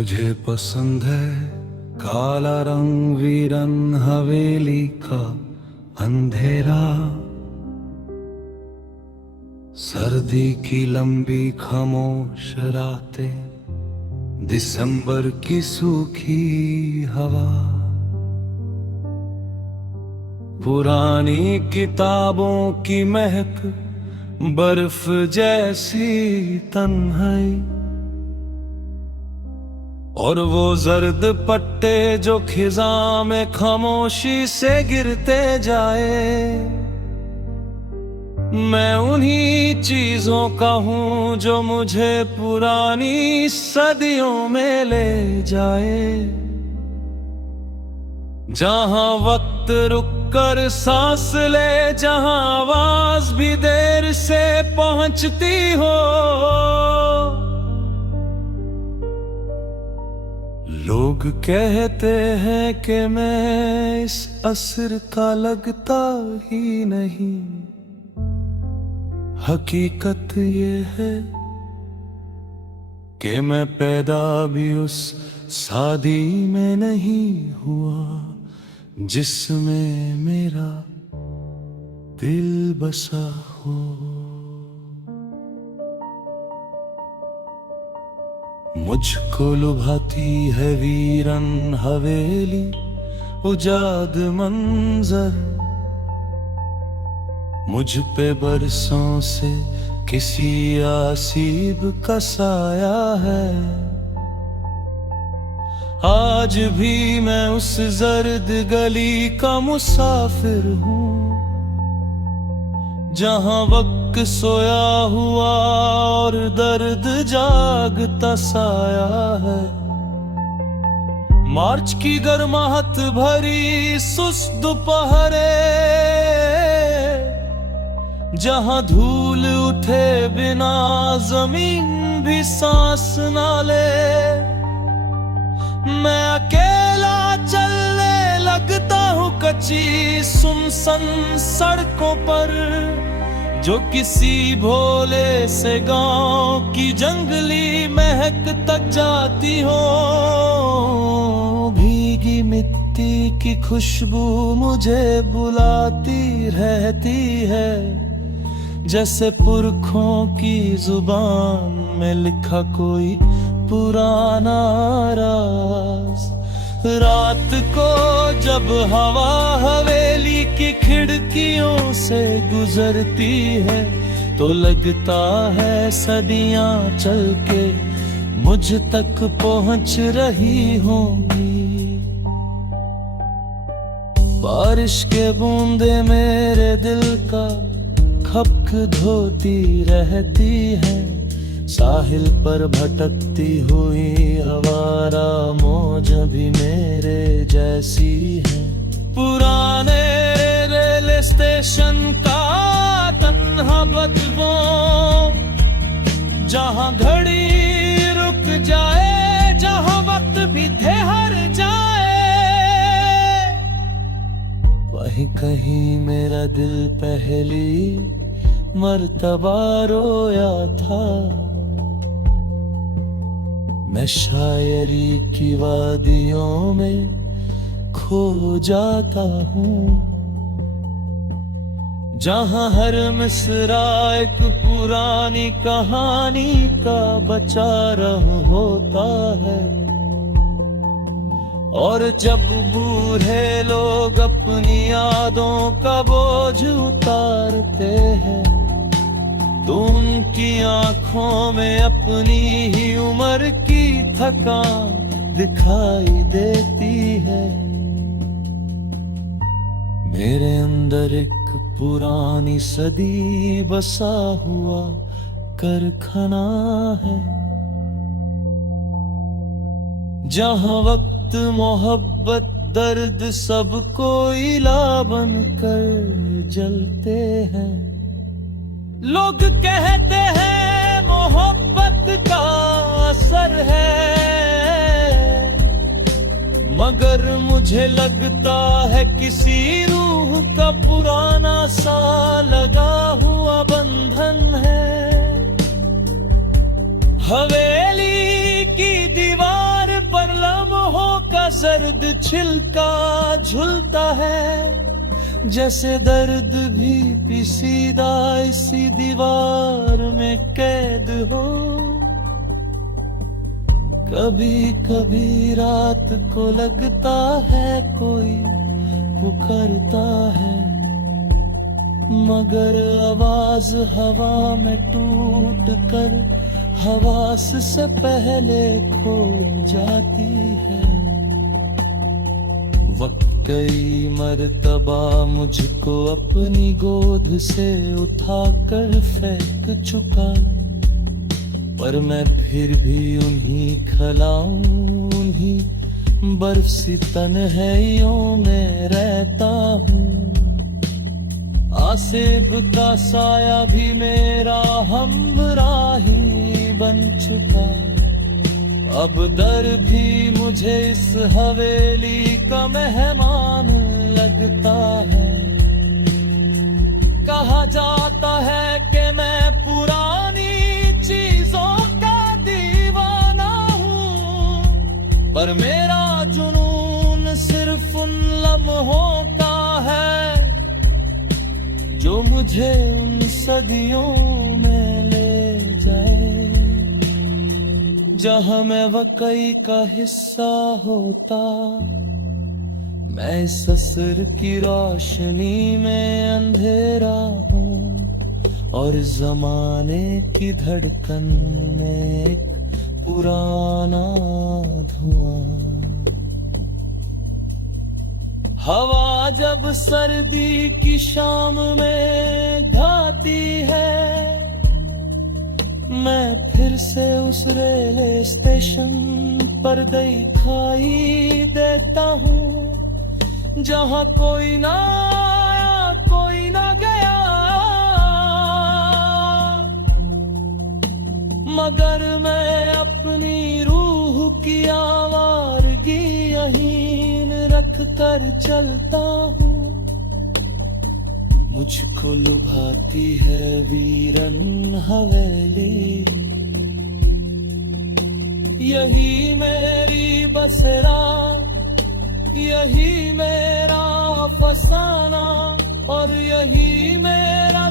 मुझे पसंद है काला रंग वीरन हवेली का अंधेरा, सर्दी की लंबी खामोश रातें, दिसंबर की सूखी हवा, पुरानी किताबों की महक, बर्फ जैसी तन्हाई, और वो जर्द पट्टे जो खिज़ां में खामोशी से गिरते जाए। मैं उन्हीं चीजों का हूँ जो मुझे पुरानी सदियों में ले जाए, जहाँ वक्त रुक कर सांस ले, जहाँ आवाज भी देर से पहुंचती हो। लोग कहते हैं कि मैं इस असर का लगता ही नहीं, हकीकत ये है कि मैं पैदा भी उस शादी में नहीं हुआ जिसमें मेरा दिल बसा हो। मुझको लुभाती है वीरन हवेली, उजाद मंजर, मुझ पे बरसों से किसी आसीब का साया है। आज भी मैं उस जर्द गली का मुसाफिर हूँ, जहाँ वक्त सोया हुआ और दर्द जागता साया है। मार्च की गर्माहट भरी सुस्त दोपहरे, जहाँ धूल उठे बिना जमीन भी सांस ना ले। मैं अकेला चलने लगता हूँ कच्ची सुनसान सड़कों पर, जो किसी भोले से गांव की जंगली महक तक जाती हो। भीगी मिट्टी की खुशबू मुझे बुलाती रहती है, जैसे पुरखों की जुबान में लिखा कोई पुराना राज। रात को जब हवा हवेली की खिड़कियों से गुजरती है, तो लगता है सदियां चल के मुझ तक पहुंच रही होंगी। बारिश के बूंदे मेरे दिल का खपक धोती रहती है, साहिल पर भटकती हुई आवारा मौज भी मेरे जैसी है। पुराने रेल स्टेशन का तन्हा बदबू, जहाँ घड़ी रुक जाए, जहाँ वक्त भी ठहर जाए, वहीं कहीं मेरा दिल पहली मर्तबा रोया था। मैं शायरी की वादियों में खो जाता हूँ, जहाँ हर मिसरा एक पुरानी कहानी का बचा रहा होता है। और जब बूढ़े लोग अपनी यादों का बोझ उतारते हैं, तो उनकी आंखों में अपनी ही उम्र की थकान दिखाई देती है। मेरे अंदर एक पुरानी सदी बसा हुआ कारखाना है, जहाँ वक्त मोहब्बत दर्द सब कोयला बनकर जलते हैं। लोग कहते हैं मोहब्बत का असर है, मगर मुझे लगता है किसी रूह का पुराना सा लगा हुआ बंधन है। हवेली की दीवार छिलका झुलता है, जैसे दर्द भी पिसीदा इसी दीवार में कैद हो। कभी कभी रात को लगता है कोई पुकारता है, मगर आवाज हवा में टूट कर हवास से पहले खो जाती है। वक्त कई मर्तबा मुझको अपनी गोद से उठाकर फेंक चुका, पर मैं फिर भी उन्हीं खलाऊं, उन्हीं बर्फ सी तन्हाइयों में रहता हूँ। आसेब का साया भी मेरा हमराही बन चुका, अब दर भी मुझे इस हवेली का मेहमान लगता है। कहा जाता है कि मैं पुरानी चीजों का दीवाना हूँ, पर मेरा जुनून सिर्फ उन लम्हों का है जो मुझे उन सदियों में ले जाए, जहां मैं वाकई का हिस्सा होता। मैं इस असर की रोशनी में अंधेरा हूँ और जमाने की धड़कन में एक पुराना धुआं। हवा जब सर्दी की शाम में घाती है, मैं फिर से उस रेलवे स्टेशन पर दिखाई देता हूँ, जहाँ कोई ना आया कोई ना गया, मगर मैं अपनी रूह की आवारगी यहीं रख कर चलता हूँ। मुझको लुभाती है वीरन हवेली, यही मेरी बसेरा, यही मेरा फसाना और यही मेरा